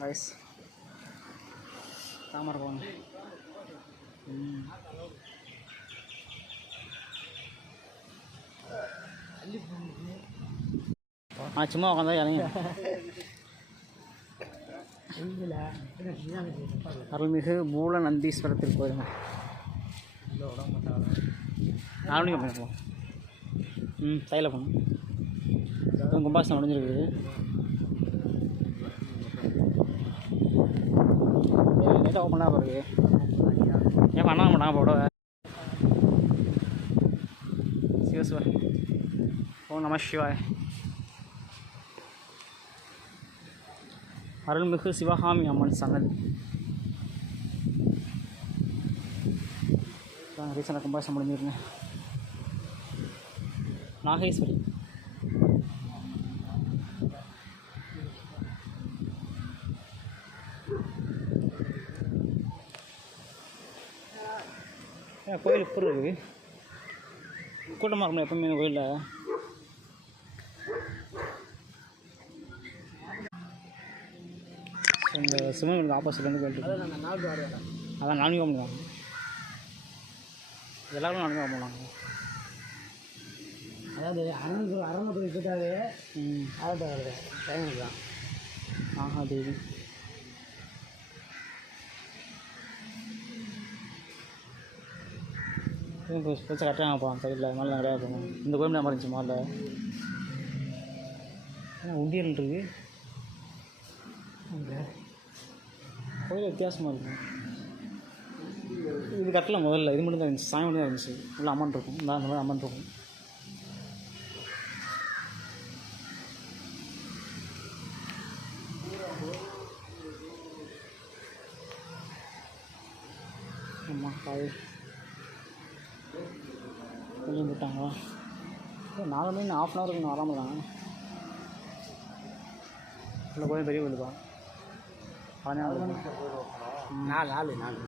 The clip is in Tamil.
ரைஸ் தாமரை போகணும். சும்மா உட்காந்தா இறங்கி அருள்மிகு மூல நந்தீஸ்வரத்தில் போயிருங்க. 4 மணிக்கு போயிருப்போம். தையில் போகணும். கும்பாசனம் முடிஞ்சிருக்குது. லைட்டாக ஓப்பன் பண்ணால் பிறகு ஏன் பண்ண மாட்டாங்க போட சிவசிவாய் ஓ நம சிவாய். அருள்மிகு சிவகாமி அம்மன் சன்னதி. ரீசெண்டாக கும்பாசனம் முடிஞ்சிருங்க. நாகேஸ்வரி கோயில் எப்படி இருக்குது? கூட்டமாக இருக்கணும் எப்பவுமே கோயிலில். இந்த சிவன் ஆப்போசிட்லேருந்து கோயில் இருக்குது. அதான் 4 மணி தான். எல்லோரும் 4 மணி போகலாங்க. அதாவது அரண்மனை போயிட்டாவே அதாவது டைம் தான். ஆஹா தேவி பேச்ச கரெக்டாக போகலாம். சைடில் மேலே நிறையா போகணும். இந்த கோயில் நம்ம இருந்துச்சு முதல்ல. உண்டியல் இருக்குது. கோயில் வித்தியாசமாக இருக்கும். இது கட்டல முதல்ல. இது மட்டும் தான் இருந்துச்சு. சாமி மட்டும் தான் இருந்துச்சு. உள்ள அம்மன் இருக்கும். இந்த மாதிரி அம்மன் இருக்கும். ஆமாம் காய் வெளியும் போட்டாங்களா? 4 மணி 1/2 hour இன்னும் வராமல் தான். உள்ள கோயில் பெரிய கோயில் தான். 4 மணிக்கு 4